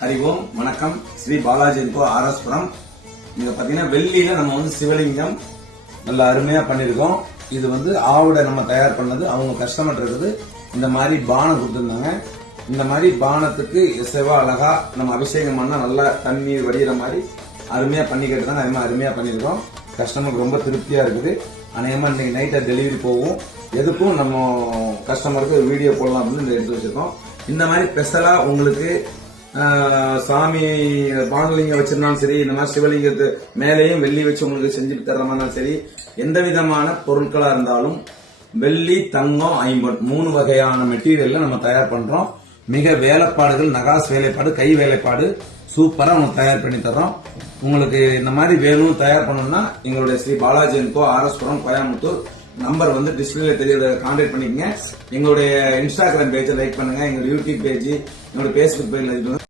ஹரி ஓம். வணக்கம். ஸ்ரீ பாலாஜி ஆர்எஸ்புரம். இங்க பாத்தீங்கன்னா வெள்ளியில நம்ம வந்து சிவலிங்கம் நல்ல அருமையா பண்ணிருக்கோம். இது வந்து ஆவுட நம்ம தயார் பண்ணது. அவங்க கஸ்டமர் இருக்குது இந்த மாதிரி பானம் கொடுத்திருந்தாங்க. இந்த மாதிரி பானத்துக்கு செவ்வா அழகா நம்ம அபிஷேகம் பண்ணா நல்லா தண்ணீர் வடிகிற மாதிரி அருமையா பண்ணி கேட்டுதான் அதே மாதிரி அருமையா பண்ணிருக்கோம். கஸ்டமருக்கு ரொம்ப திருப்தியா இருக்குது. அநேகமா இன்னைக்கு நைட்டா டெலிவரி போகும். எதுக்கும் நம்ம கஸ்டமருக்கு வீடியோ போடலாம் அப்படின்னு எடுத்து வச்சிருக்கோம். இந்த மாதிரி ஸ்பெஷலா உங்களுக்கு சாமி பானலிங்கம் வச்சிருந்தாலும் சரி, இந்த மாதிரி சிவலிங்கத்து மேலேயும் வெள்ளி வச்சு உங்களுக்கு செஞ்சு தர்ற மாதிரி சரி, எந்த விதமான பொருட்களா இருந்தாலும் வெள்ளி, தங்கம், ஐம்பொன் 3 வகையான மெட்டீரியல்ல நம்ம தயார் பண்றோம். மிக வேலைப்பாடுகள், நகாஸ் வேலைப்பாடு, கை வேலைப்பாடு சூப்பரா உங்களுக்கு தயார் பண்ணி தர்றோம். உங்களுக்கு இந்த மாதிரி வேணும் தயார் பண்ணணும்னா எங்களுடைய ஸ்ரீ பாலாஜி ஆர்எஸ்புரம் கோயம்புத்தூர் நம்பர் வந்து டிஸ்பிளேல தெரியறத கான்டாக்ட் பண்ணிக்கங்க. எங்களுடைய இன்ஸ்டாகிராம் பேஜை லைக் பண்ணுங்க, எங்களுடைய யூடியூப் பேஜ், எங்களுடைய பேஸ்புக் பேஜ் லைக் பண்ணுங்க.